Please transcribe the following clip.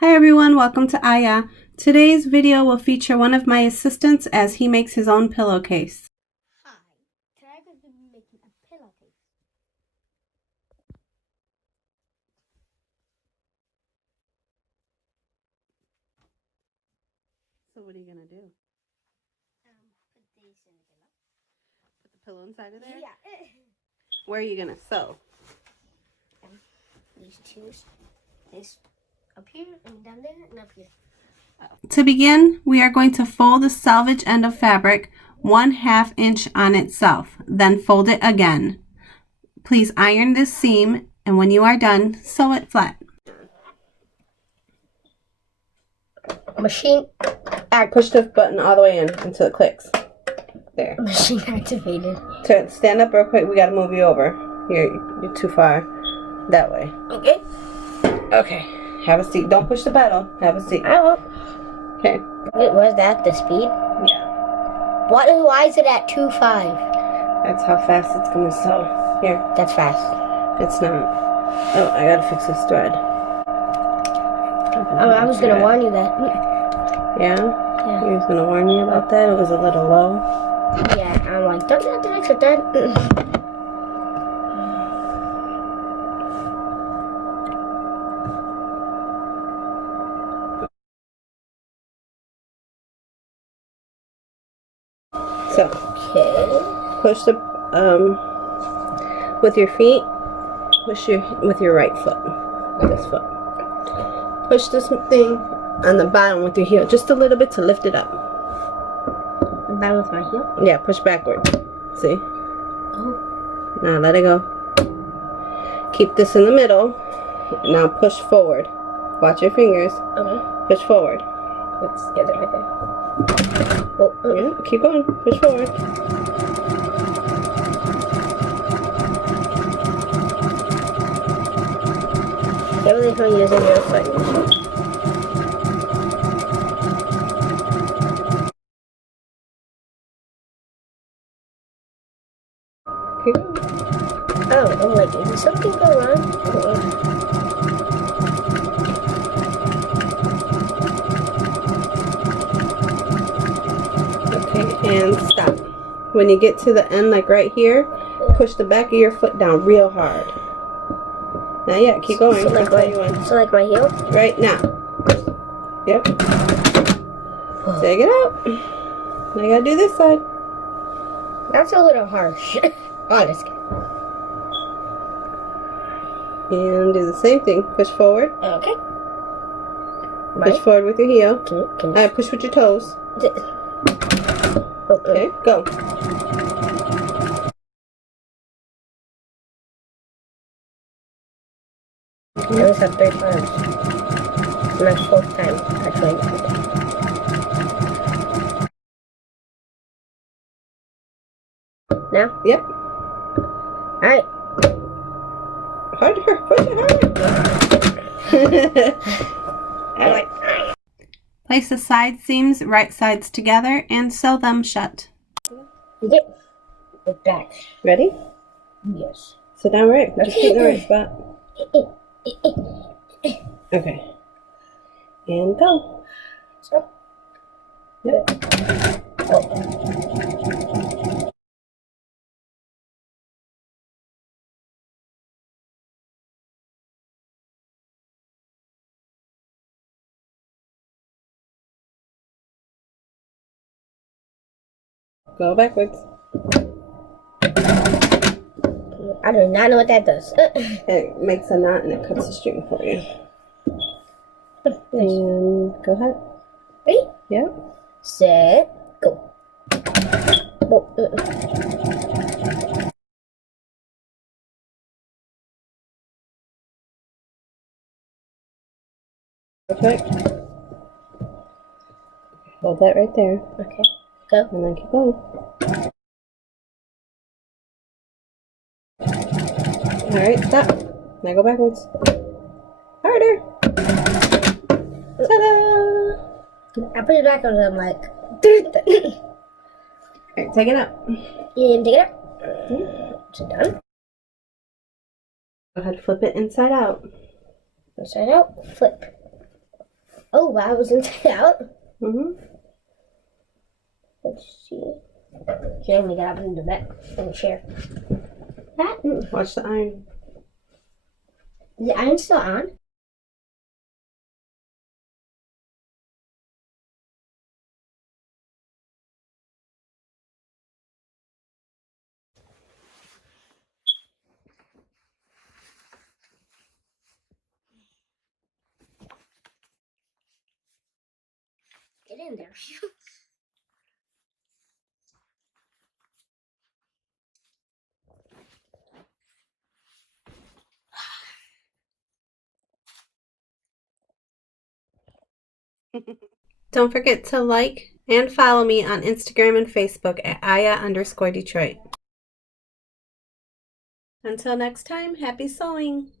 Hi everyone, welcome to Aya. Today's video will feature one of my assistants as he makes his own pillowcase. Hi, today I'm going to be making a pillowcase. So what are you going to do? Put these in the pillow. Put the pillow inside of there? Yeah. Where are you going to sew? These two. This up here and down there and up here. To begin, we are going to fold the selvage end of fabric 1/2 inch on itself, then fold it again. Please iron this seam, and when you are done, sew it flat. Machine. Push the button all the way in until it clicks. There. Machine activated. Stand up real quick. We got to move you over. You're too far. That way. Okay. Okay. Have a seat. Don't push the pedal. Have a seat. I won't. Okay. Wait, was that the speed? Yeah. Why is it at 2.5? That's how fast it's going to sew. Here. That's fast. It's not. Oh, I got to fix this thread. I was going to warn you that. Yeah? Yeah. You was going to warn me about that? It was a little low? Yeah, I'm like, don't you have to fix it then? So, Okay. push the, with your feet, with your right foot. This foot. Push this thing on the bottom with your heel, just a little bit to lift it up. Back with my heel? Yeah, push backward. See? Oh. Now let it go. Keep this in the middle. Now push forward. Watch your fingers. Okay. Push forward. Let's get it right there. Oh, Yeah, keep going. Push forward. Can't believe I'm using your foot. Keep going. Oh, I'm like, did something go wrong? Okay, and stop. When you get to the end, like right here, push the back of your foot down real hard. Now, yeah, keep going. So like, my heel? Right now. Yep. Take it out. Now you gotta do this side. That's a little harsh. Honestly. And do the same thing. Push forward. Okay. Push forward with your heel. Can you Push with your toes. Okay, go. That was the third time. Not fourth time, actually. Now? Yep. Alright. Harder. Push it harder. Alright. Place the side seams right sides together and sew them shut. Okay. We're back. Ready? Yes. Sit down right. Put your feet in the right spot. Okay. And go. So. Yep. Oh. Go backwards. I do not know what that does. It makes a knot and it cuts the string for you. And go ahead. Ready? Yep. Set. Go. Oh, Perfect. Hold that right there. Okay. Go. And then keep going. Alright, stop. Now go backwards. Harder. Ta-da! I put it back on and I'm like, Alright, take it out. and take it out. It's done. Go ahead, flip it inside out. Inside out, flip. Oh, wow, it was inside out. Mm-hmm. Let's see. Okay, let me get up into that and share. That Watch the iron. is the iron still on? Get in there. Don't forget to like and follow me on Instagram and Facebook at Aya_Detroit. Until next time, happy sewing!